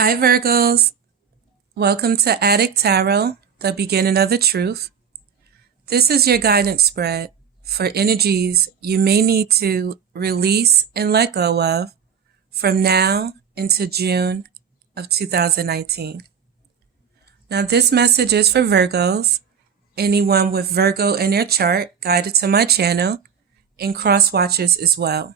Hi Virgos, welcome to Adik Tarot, the beginning of the truth. This is your guidance spread for energies you may need to release and let go of from now into June of 2019. Now this message is for Virgos, anyone with Virgo in their chart guided to my channel, and cross watchers as well.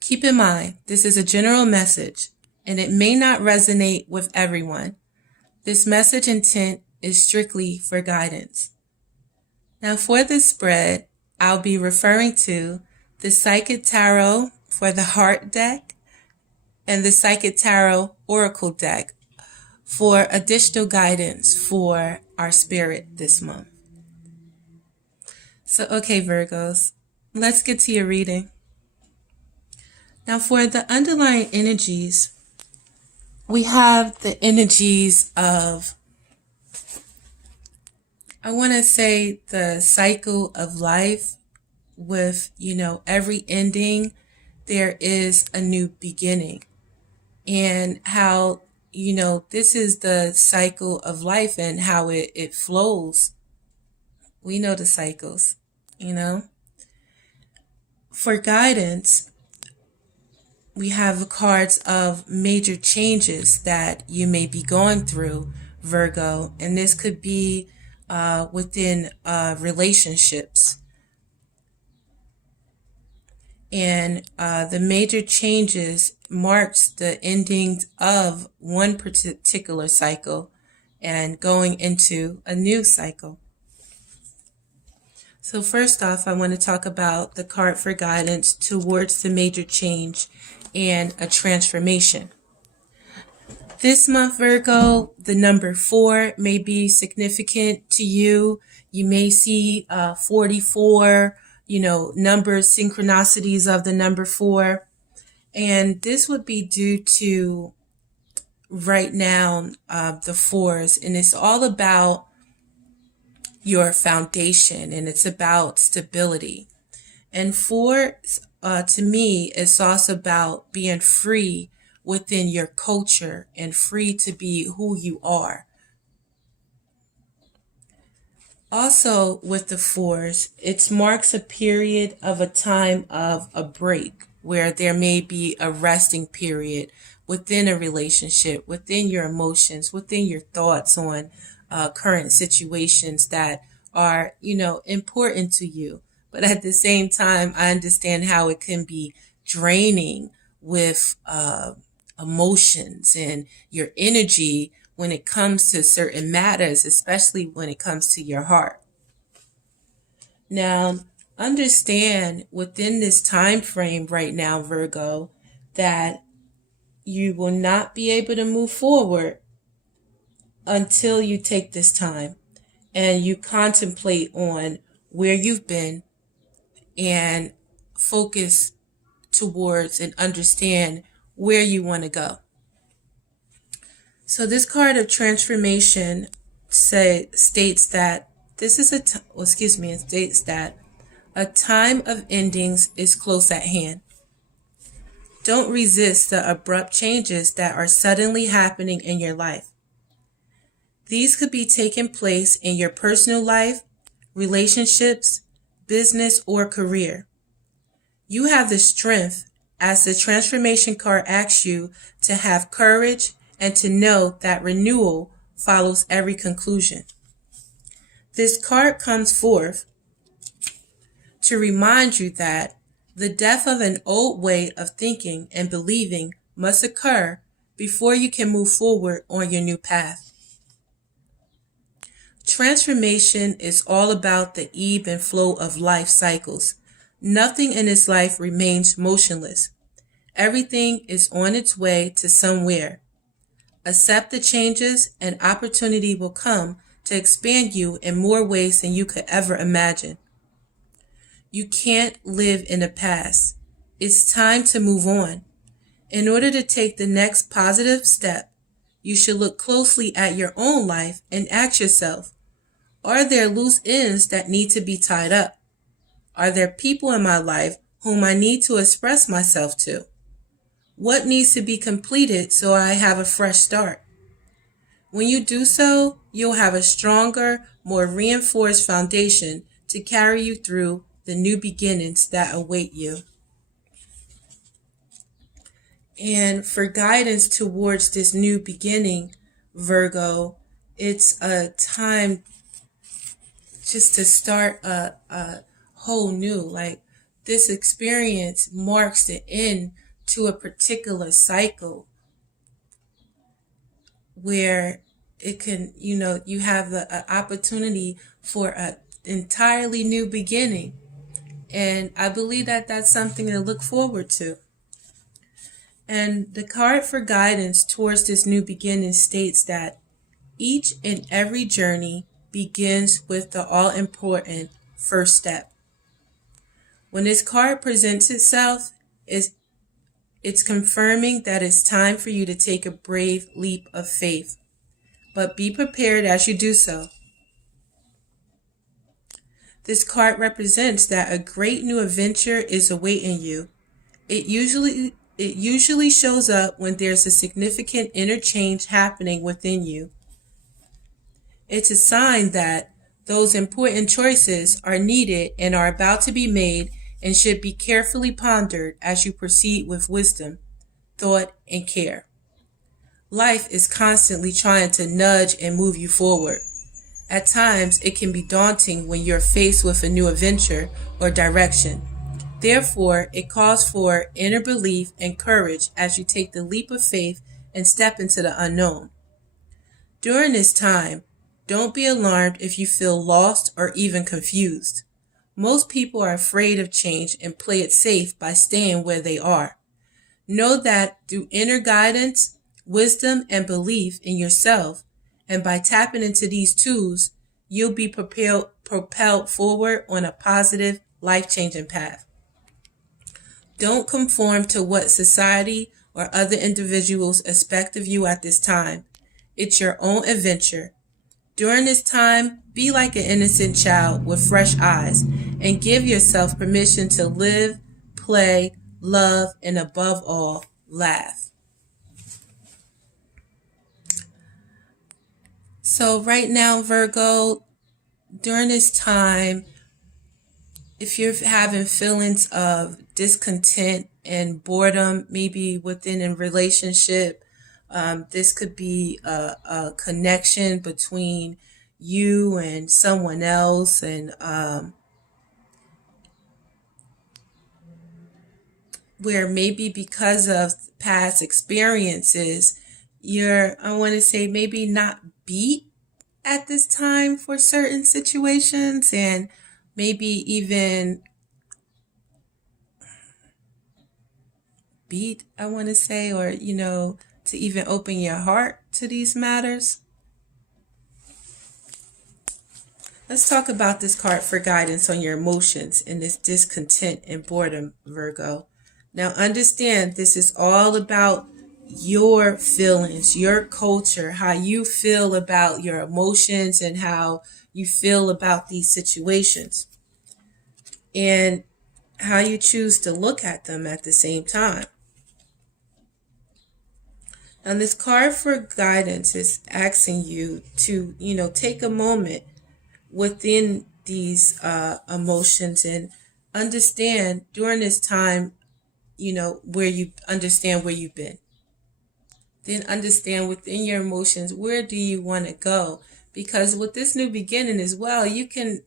Keep in mind, this is a general message and it may not resonate with everyone. This message intent is strictly for guidance. Now for this spread, I'll be referring to the Psychic Tarot for the Heart deck and the Psychic Tarot Oracle deck for additional guidance for our spirit this month. So okay Virgos, let's get to your reading. Now for the underlying energies, we have the energies of, I want to say, the cycle of life with, every ending, there is a new beginning. And how, this is the cycle of life and how it flows. We know the cycles, For guidance, we have cards of major changes that you may be going through, Virgo, and this could be within relationships. And the major changes marks the ending of one particular cycle and going into a new cycle. So first off, I want to talk about the card for guidance towards the major change and a transformation. This month, Virgo, the number 4 may be significant to you. You may see 44, numbers, synchronicities of the number 4. And this would be due to right now the 4s. And it's all about your foundation and it's about stability. And 4, to me, it's also about being free within your culture and free to be who you are. Also with the 4s, it marks a period of a time of a break where there may be a resting period within a relationship, within your emotions, within your thoughts on current situations that are, important to you. But at the same time, I understand how it can be draining with emotions and your energy when it comes to certain matters, especially when it comes to your heart. Now, understand within this time frame right now, Virgo, that you will not be able to move forward until you take this time and you contemplate on where you've been and focus towards and understand where you want to go. So this card of transformation states that this is it states that a time of endings is close at hand. Don't resist the abrupt changes that are suddenly happening in your life. These could be taking place in your personal life, relationships, business, or career. You have the strength, as the transformation card asks you, to have courage and to know that renewal follows every conclusion. This card comes forth to remind you that the death of an old way of thinking and believing must occur before you can move forward on your new path. Transformation is all about the ebb and flow of life cycles. Nothing in this life remains motionless. Everything is on its way to somewhere. Accept the changes and opportunity will come to expand you in more ways than you could ever imagine. You can't live in the past. It's time to move on. In order to take the next positive step, you should look closely at your own life and ask yourself, are there loose ends that need to be tied up? Are there people in my life whom I need to express myself to? What needs to be completed so I have a fresh start? When you do so, you'll have a stronger, more reinforced foundation to carry you through the new beginnings that await you. And for guidance towards this new beginning, Virgo, it's a time just to start a whole new. Like, this experience marks the end to a particular cycle where it can, you have an opportunity for an entirely new beginning. And I believe that that's something to look forward to. And the card for guidance towards this new beginning states that each and every journey begins with the all-important first step. When this card presents itself, it's confirming that it's time for you to take a brave leap of faith. But be prepared as you do so. This card represents that a great new adventure is awaiting you. It usually shows up when there's a significant inner change happening within you. It's a sign that those important choices are needed and are about to be made and should be carefully pondered as you proceed with wisdom, thought, and care. Life is constantly trying to nudge and move you forward. At times, it can be daunting when you're faced with a new adventure or direction. Therefore, it calls for inner belief and courage as you take the leap of faith and step into the unknown. During this time, don't be alarmed if you feel lost or even confused. Most people are afraid of change and play it safe by staying where they are. Know that through inner guidance, wisdom, and belief in yourself, and by tapping into these tools, you'll be propelled forward on a positive, life-changing path. Don't conform to what society or other individuals expect of you at this time. It's your own adventure. During this time, be like an innocent child with fresh eyes and give yourself permission to live, play, love, and above all, laugh. So right now, Virgo, during this time, if you're having feelings of discontent and boredom, maybe within a relationship, this could be a connection between you and someone else, and where maybe because of past experiences, you're, I want to say, maybe not beat at this time for certain situations, and maybe even beat, I want to say, or, to even open your heart to these matters. Let's talk about this card for guidance on your emotions in this discontent and boredom, Virgo. Now understand, this is all about your feelings, your culture, how you feel about your emotions and how you feel about these situations, and how you choose to look at them at the same time. And this card for guidance is asking you to, take a moment within these emotions and understand during this time, where you've been. Then understand within your emotions, where do you want to go? Because with this new beginning as well, you can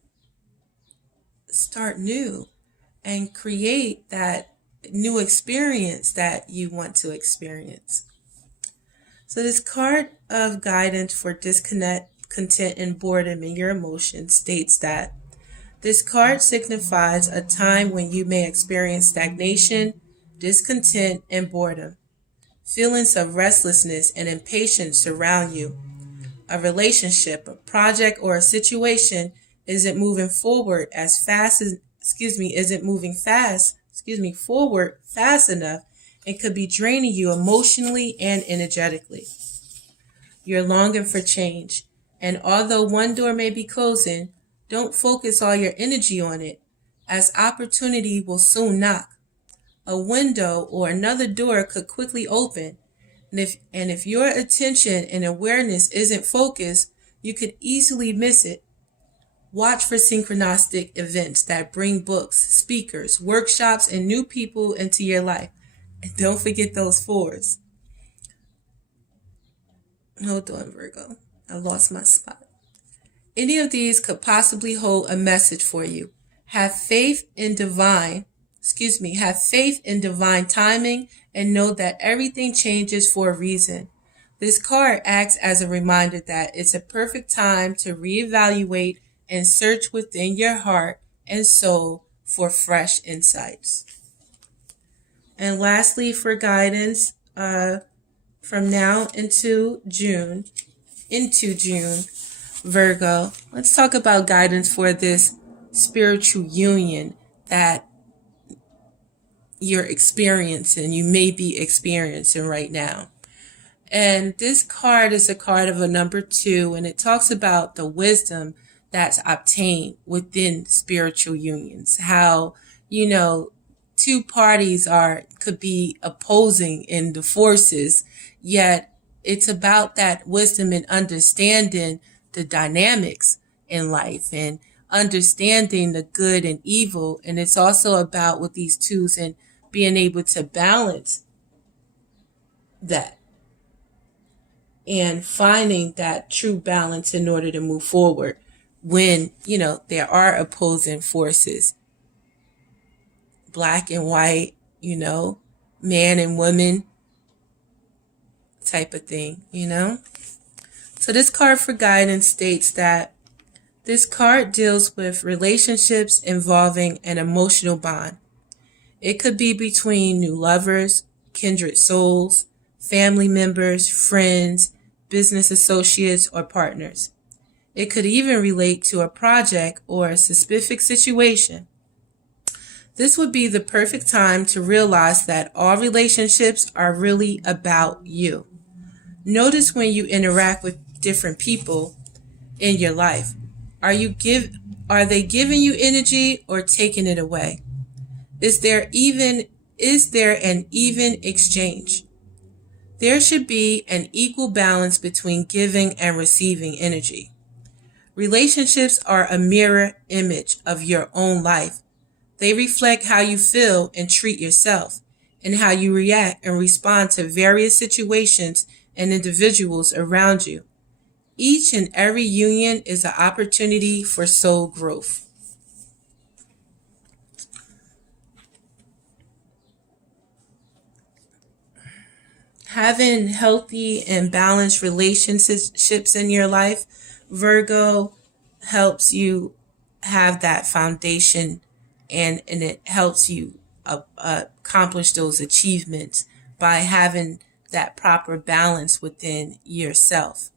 start new and create that new experience that you want to experience. So this card of guidance for discontent, content, and boredom in your emotions states that this card signifies a time when you may experience stagnation, discontent, and boredom. Feelings of restlessness and impatience surround you. A relationship, a project, or a situation isn't moving forward forward fast enough, and could be draining you emotionally and energetically. You're longing for change, and although one door may be closing, don't focus all your energy on it, as opportunity will soon knock. a window or another door could quickly open. And if your attention and awareness isn't focused, you could easily miss it. Watch for synchronistic events that bring books, speakers, workshops, and new people into your life. And don't forget those fours. Hold on, Virgo. I lost my spot. Any of these could possibly hold a message for you. Have faith in divine timing and know that everything changes for a reason. This card acts as a reminder that it's a perfect time to reevaluate and search within your heart and soul for fresh insights. And lastly, for guidance, from now into June, Virgo, let's talk about guidance for this spiritual union that you're experiencing, you may be experiencing right now. And this card is a card of a number 2, and it talks about the wisdom that's obtained within spiritual unions. How, two parties could be opposing in the forces, yet it's about that wisdom and understanding the dynamics in life and understanding the good and evil. And it's also about with these twos and being able to balance that and finding that true balance in order to move forward when, there are opposing forces, black and white, man and woman type of thing, So this card for guidance states that this card deals with relationships involving an emotional bond. It could be between new lovers, kindred souls, family members, friends, business associates, or partners. It could even relate to a project or a specific situation. This would be the perfect time to realize that all relationships are really about you. Notice when you interact with different people in your life. Are they giving you energy or taking it away? Is there an even exchange? There should be an equal balance between giving and receiving energy. Relationships are a mirror image of your own life. They reflect how you feel and treat yourself, and how you react and respond to various situations and individuals around you. Each and every union is an opportunity for soul growth. Having healthy and balanced relationships in your life, Virgo, helps you have that foundation and it helps you accomplish those achievements by having that proper balance within yourself.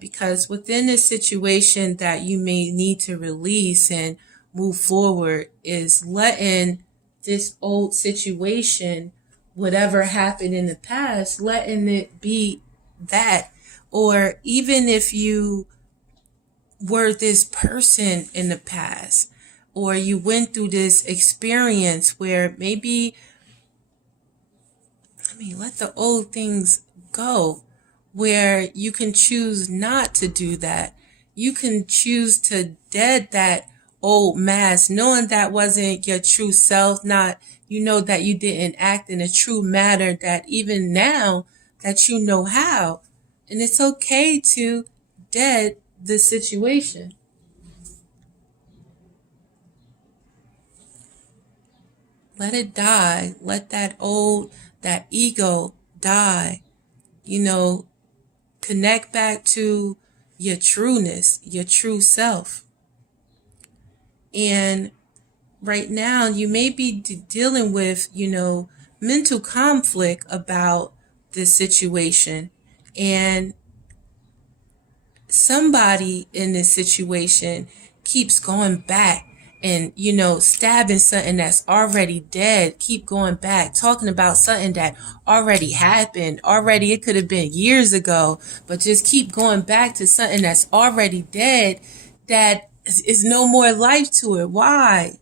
Because within this situation that you may need to release and move forward is letting this old situation, whatever happened in the past, letting it be that. Or even if you were this person in the past, or you went through this experience where maybe, let the old things go, where you can choose not to do that. You can choose to dead that old mask, knowing that wasn't your true self, that you didn't act in a true manner, that even now that you know how. And it's okay to dead the situation. Let it die. Let that ego die. Connect back to your trueness, your true self. And right now you may be dealing with, mental conflict about this situation. And somebody in this situation keeps going back and, stabbing something that's already dead, keep going back, talking about something that already happened, it could have been years ago, but just keep going back to something that's already dead, that is no more life to it. Why?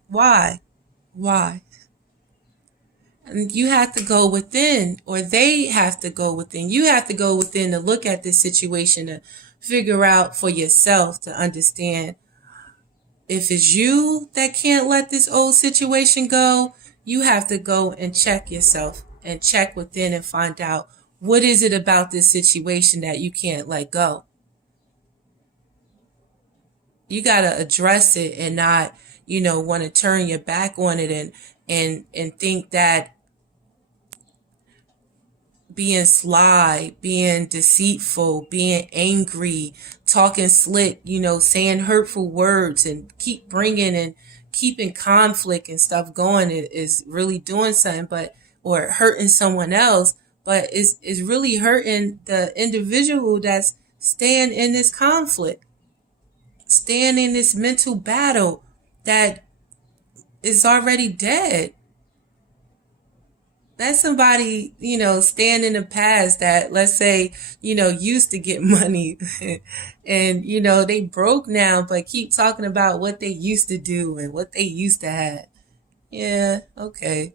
And you have to go within, or they have to go within. You have to go within to look at this situation, to figure out for yourself, to understand if it's you that can't let this old situation go. You have to go and check yourself and check within and find out, what is it about this situation that you can't let go? You got to address it and not, want to turn your back on it and think that being sly, being deceitful, being angry, talking slick, saying hurtful words and keep bringing and keeping conflict and stuff going is really doing something, or hurting someone else, but is really hurting the individual that's staying in this conflict, staying in this mental battle that is already dead. That's somebody, staying in the past that, let's say, used to get money and, they broke now, but keep talking about what they used to do and what they used to have. Yeah, okay.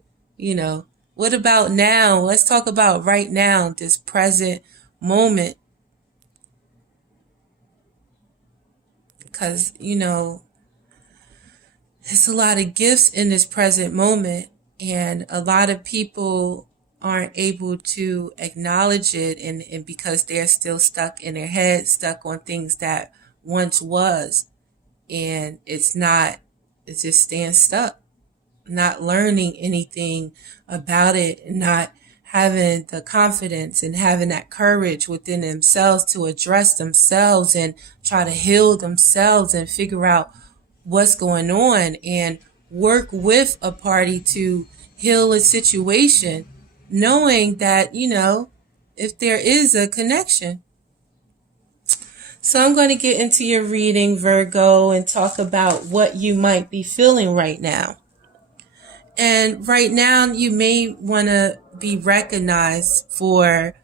What about now? Let's talk about right now, this present moment. Because, there's a lot of gifts in this present moment. And a lot of people aren't able to acknowledge it, and because they're still stuck in their head, stuck on things that once was. And it just staying stuck, not learning anything about it, and not having the confidence and having that courage within themselves to address themselves and try to heal themselves and figure out what's going on and work with a party to heal a situation, knowing that, if there is a connection. So I'm going to get into your reading, Virgo, and talk about what you might be feeling right now. And right now, you may want to be recognized for,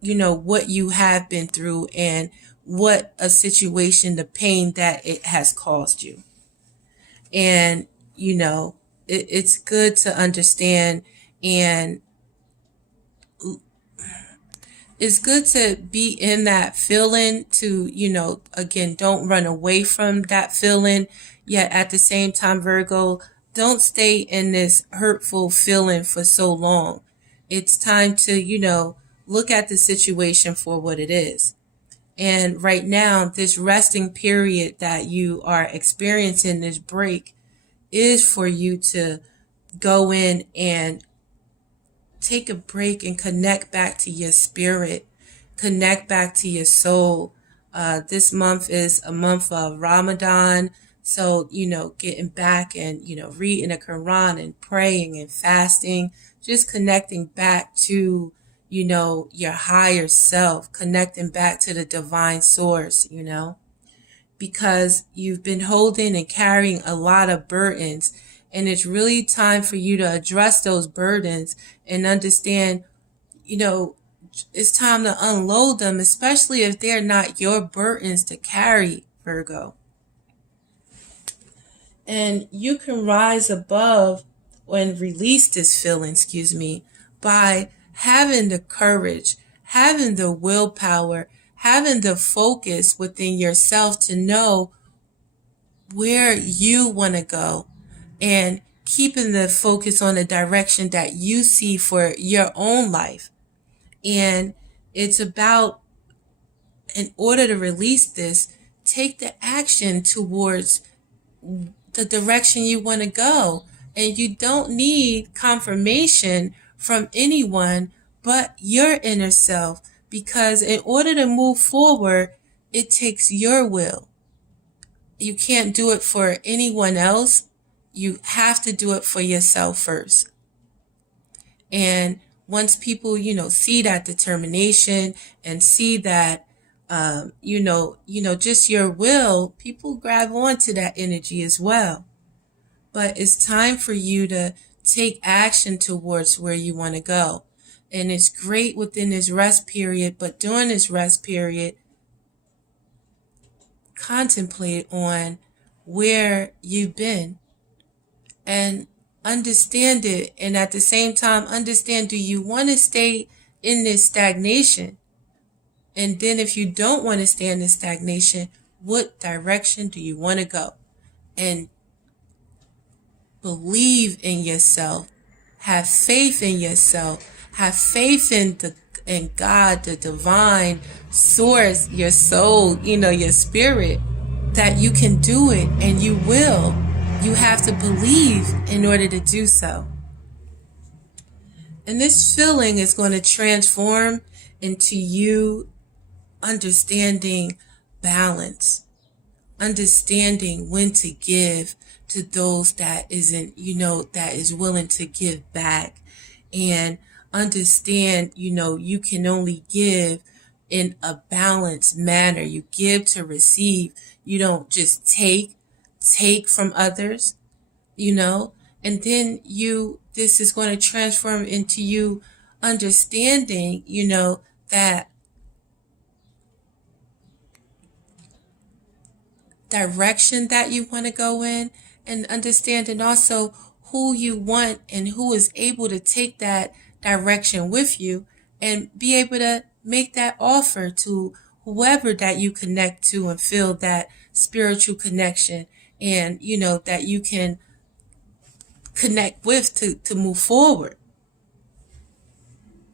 what you have been through and what a situation, the pain that it has caused you. And, it's good to understand, and it's good to be in that feeling, to, again, don't run away from that feeling. Yet at the same time, Virgo, don't stay in this hurtful feeling for so long. It's time to, look at the situation for what it is. And right now, this resting period that you are experiencing, this break, is for you to go in and take a break and connect back to your spirit, connect back to your soul. This month is a month of Ramadan. So, getting back and, reading the Quran and praying and fasting, just connecting back to, your higher self, connecting back to the divine source, because you've been holding and carrying a lot of burdens, and it's really time for you to address those burdens and understand, it's time to unload them, especially if they're not your burdens to carry, Virgo. And you can rise above and release this feeling, by having the courage, having the willpower, having the focus within yourself to know where you want to go, and keeping the focus on the direction that you see for your own life. And it's about, in order to release this, take the action towards the direction you want to go. And you don't need confirmation from anyone but your inner self, because in order to move forward, it takes your will. You can't do it for anyone else. You have to do it for yourself first. And once people, see that determination and see that, just your will, people grab onto that energy as well. But it's time for you to take action towards where you want to go. And it's great within this rest period, but during this rest period, contemplate on where you've been and understand it, and at the same time understand, do you want to stay in this stagnation? And then if you don't want to stay in this stagnation, what direction do you want to go? And believe in yourself. Have faith in yourself. Have faith in God, the divine source, your soul, your spirit, that you can do it, and you will. You have to believe in order to do so. And this feeling is going to transform into you understanding balance, understanding when to give to those that isn't, that is willing to give back, and understand, you can only give in a balanced manner. You give to receive. You don't just take from others, and then this is going to transform into you understanding, that direction that you want to go in, and understanding also who you want and who is able to take that direction with you, and be able to make that offer to whoever that you connect to and feel that spiritual connection, and that you can connect with to move forward.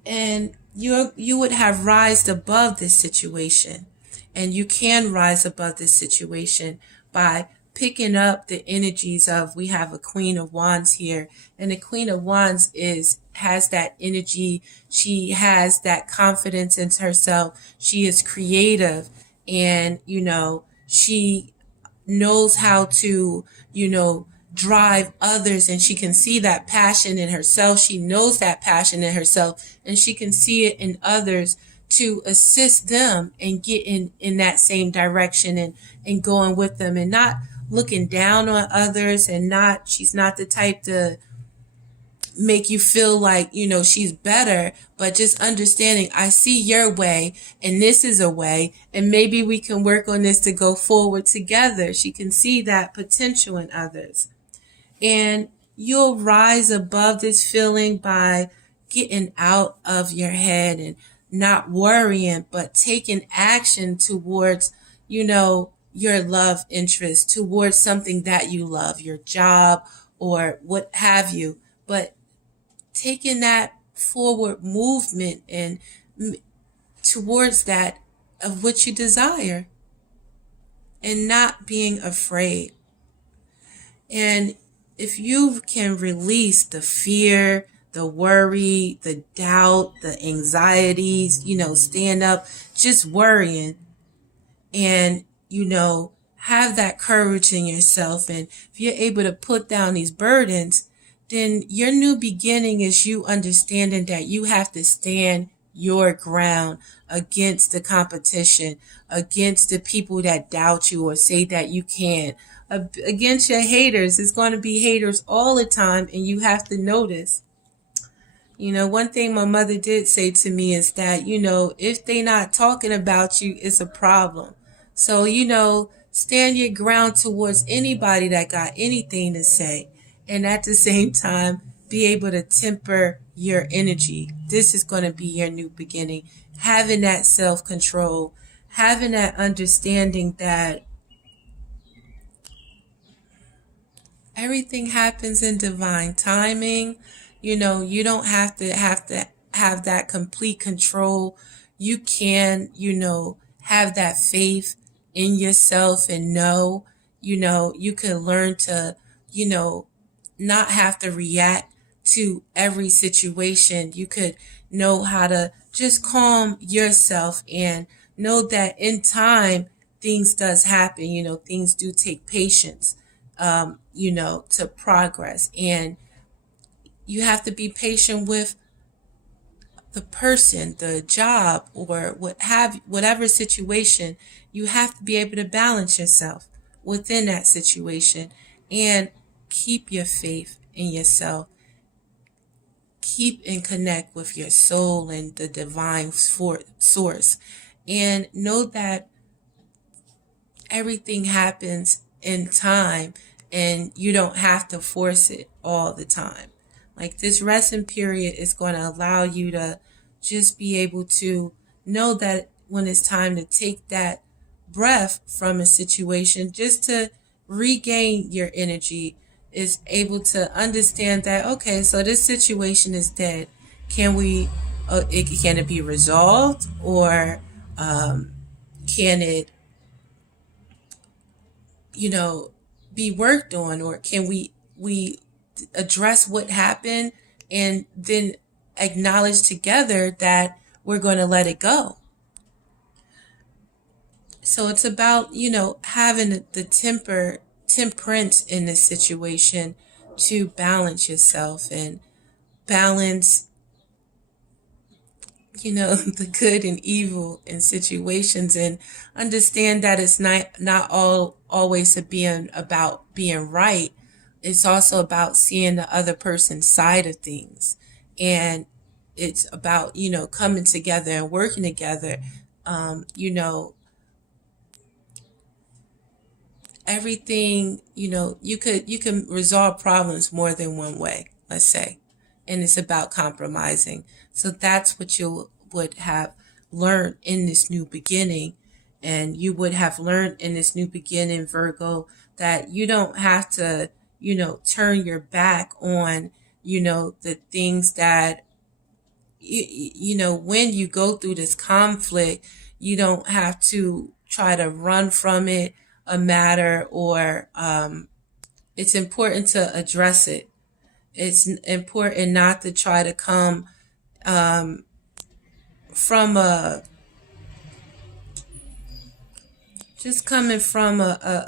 And you would have rised above this situation. And you can rise above this situation by picking up the energies of, we have a Queen of Wands here, and the Queen of Wands has that energy. She has that confidence in herself. She is creative, and she knows how to drive others, and she can see that passion in herself. She knows that passion in herself, and she can see it in others to assist them and get in that same direction, and going with them, and not looking down on others, and she's not the type to make you feel like, she's better, but just understanding, I see your way and this is a way, and maybe we can work on this to go forward together. She can see that potential in others. And you'll rise above this feeling by getting out of your head and not worrying, but taking action towards, your love interest, towards something that you love, your job or what have you. But taking that forward movement and towards that of what you desire, and not being afraid. And if you can release the fear, the worry, the doubt, the anxieties, stand up just worrying, and, have that courage in yourself. And if you're able to put down these burdens, then your new beginning is you understanding that you have to stand your ground against the competition, against the people that doubt you or say that you can't, against your haters. It's going to be haters all the time, and you have to notice. One thing my mother did say to me is that, if they not talking about you, it's a problem. So, stand your ground towards anybody that got anything to say. And at the same time, be able to temper your energy. This is going to be your new beginning. Having that self-control, having that understanding that everything happens in divine timing. You don't have to have that complete control. You can, have that faith in yourself, and you can learn to, not have to react to every situation. You could know how to just calm yourself and know that in time things does happen. Things do take patience, to progress. And you have to be patient with the person, the job, or whatever situation. You have to be able to balance yourself within that situation, and keep your faith in yourself. Keep and connect with your soul and the divine source, and know that everything happens in time, and you don't have to force it all the time. Like, this resting period is going to allow you to just be able to know that when it's time to take that breath from a situation, just to regain your energy, is able to understand that, okay, so this situation is dead. Can it be resolved, or can it, be worked on, or can we address what happened and then acknowledge together that we're going to let it go. So it's about, having the temperance in this situation to balance yourself and balance, the good and evil in situations, and understand that it's not always about being right. It's also about seeing the other person's side of things. And it's about, coming together and working together. Everything, you can resolve problems more than one way, let's say. And it's about compromising. So that's what you would have learned in this new beginning. And you would have learned in this new beginning, Virgo, that you don't have to, turn your back on, the things that, when you go through this conflict, you don't have to try to run from it, a matter, or it's important to address it. It's important not to try to come from a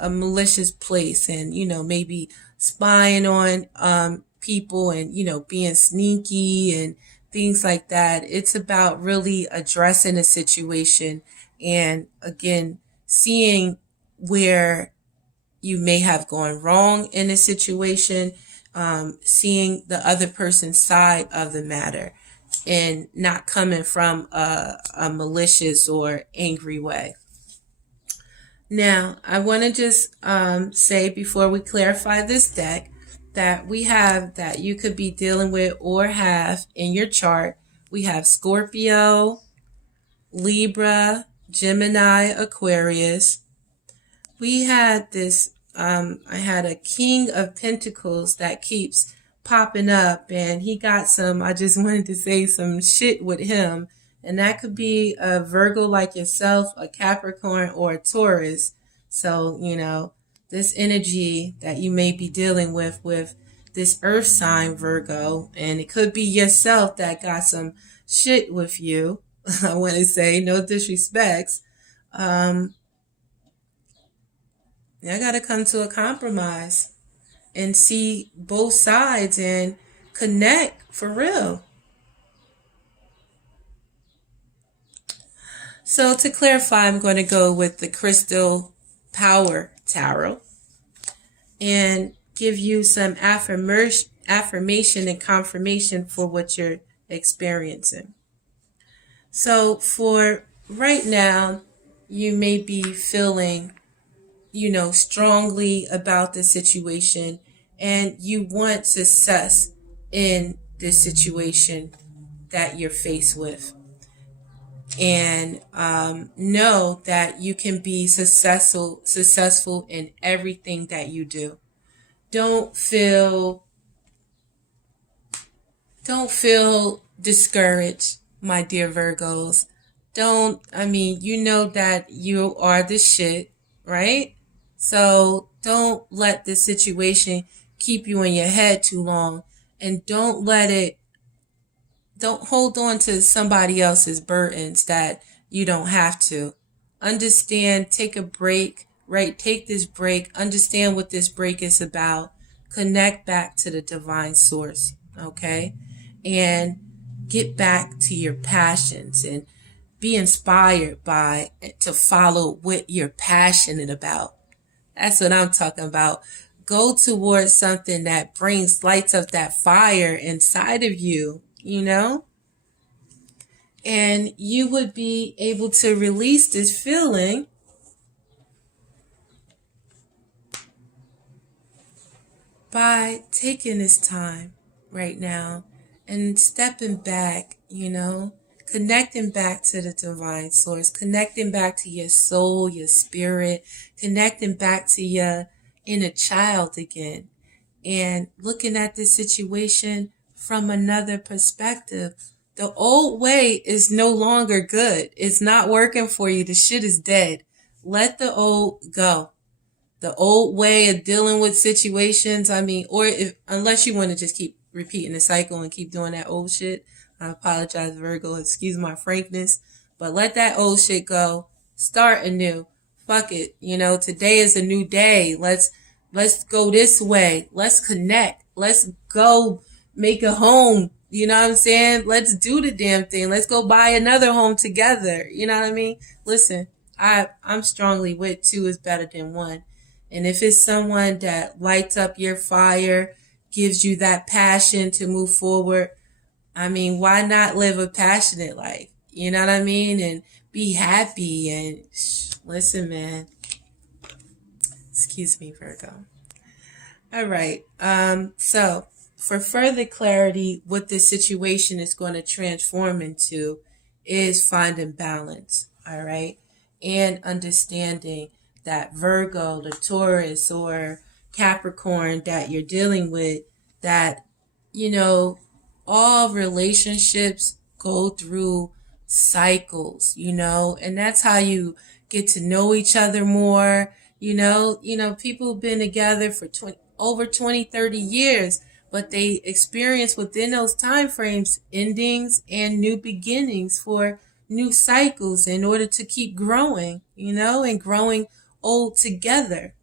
malicious place, and maybe spying on people, and being sneaky and things like that. It's about really addressing a situation, and again, seeing where you may have gone wrong in a situation, seeing the other person's side of the matter, and not coming from a malicious or angry way. Now, I want to just say, before we clarify this deck, that we have, that you could be dealing with or have in your chart, we have Scorpio, Libra, Gemini, Aquarius. We had this, I had a King of Pentacles that keeps popping up, and he got I just wanted to say some shit with him. And that could be a Virgo like yourself, a Capricorn, or a Taurus. So, this energy that you may be dealing with this earth sign, Virgo, and it could be yourself that got some shit with you. I want to say, no disrespects. I got to come to a compromise and see both sides and connect for real. So to clarify, I'm going to go with the Crystal Power Tarot and give you some affirmation and confirmation for what you're experiencing. So for right now, you may be feeling, strongly about the situation, and you want success in this situation that you're faced with. And know that you can be successful in everything that you do. Don't feel discouraged, my dear Virgos. You know that you are the shit, right? So don't let the situation keep you in your head too long, and don't hold on to somebody else's burdens that you don't have to. Understand, take a break, right? Take this break, understand what this break is about, connect back to the divine source, okay? And get back to your passions and be inspired to follow what you're passionate about. That's what I'm talking about. Go towards something that lights up that fire inside of you, and you would be able to release this feeling by taking this time right now and stepping back, connecting back to the divine source, connecting back to your soul, your spirit, connecting back to your inner child again, and looking at this situation from another perspective. The old way is no longer good. It's not working for you. The shit is dead. Let the old go. The old way of dealing with situations, unless you want to just keep repeating the cycle and keep doing that old shit. I apologize, Virgo. Excuse my frankness. But let that old shit go. Start anew. Fuck it. Today is a new day. Let's go this way. Let's connect. Let's go make a home. You know what I'm saying? Let's do the damn thing. Let's go buy another home together. You know what I mean? Listen, I'm strongly with 2 is better than 1. And if it's someone that lights up your fire, gives you that passion to move forward, why not live a passionate life? You know what I mean? And be happy and listen, man. Excuse me, Virgo. All right. So for further clarity, what this situation is going to transform into is finding balance. All right. And understanding that Virgo, the Taurus or Capricorn that you're dealing with, that, all relationships go through cycles, and that's how you get to know each other more. People have been together for over 20, 30 years, but they experience within those time frames endings and new beginnings for new cycles in order to keep growing, and growing old together.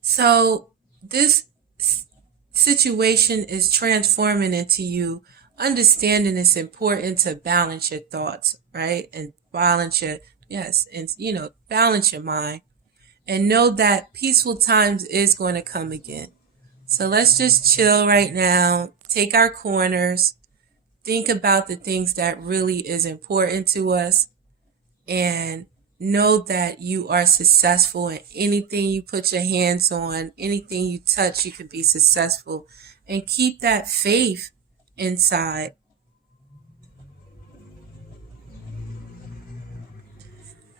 So this situation is transforming into you understanding it's important to balance your thoughts, right? And balance your balance your mind, and know that peaceful times is going to come again. So let's just chill right now, take our corners, think about the things that really is important to us, and know that you are successful in anything you put your hands on, anything you touch, you could be successful. And keep that faith inside.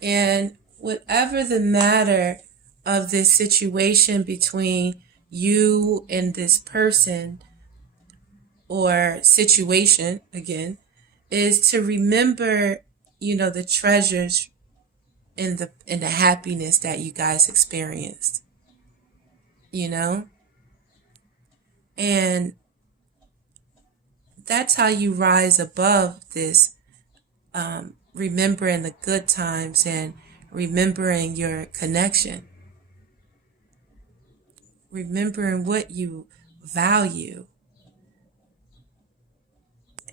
And whatever the matter of this situation between you and this person or situation, again, is to remember, the treasures in the happiness that you guys experienced, and that's how you rise above this, remembering the good times and remembering your connection, remembering what you value,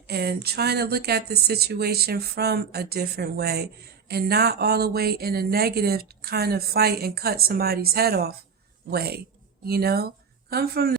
and trying to look at the situation from a different way, and not all the way in a negative kind of fight and cut somebody's head off way. Come from